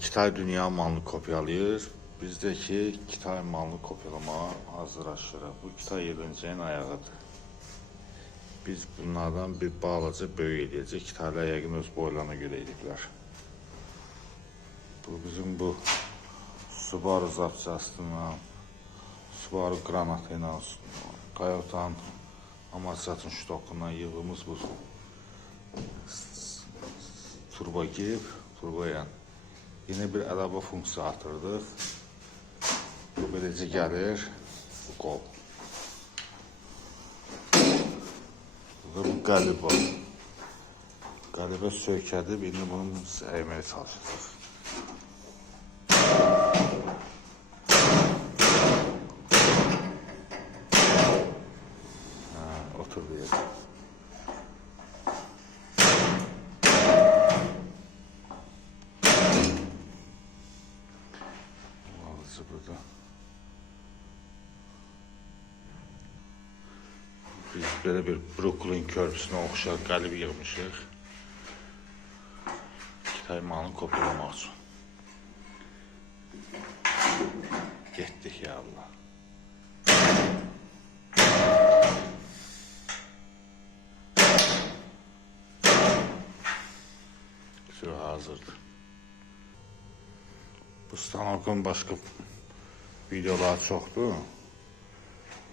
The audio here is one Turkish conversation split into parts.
Kitay dünya malını kopyalayır. Bizdeki Kitay malını kopyalamağa hazırlaşırıq. Bu Kitay yığıncının ayağıdır. Biz bunlardan bir balaca böyük edəcək. Kitaylar yəqin öz boylarına görə ediblər. Bu bizim bu Subaru zapçasından, Subaru granatı ilə, Toyota'nın Amasat'ın ştokundan yığdığımız bu turbo gib, turboyan. Yine bir əlavə funksiya atırdıq. Bu beləcə gəlir, bu qol. Burada bu qəlib var. Qəlibə söykədib, indi bunu əyməyə çalışacaq. Oturdu yerdə. Burada. Biz böyle bir Brooklyn körpüsünə oxşar qəlib yığmışıq. Kitay malını kopyalamaq üçün. Getdik ya Allah. Şu hazırdır. Bu stanokun başqa videolar çoxdur.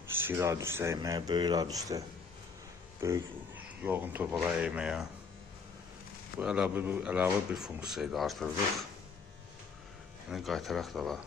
Si radius əyməyə, böyük radiusda böyük yoğun torbalar əyməyə. Bu əlavə bir funksiyaydı, artırdıq. Yəni qaytaraq da var.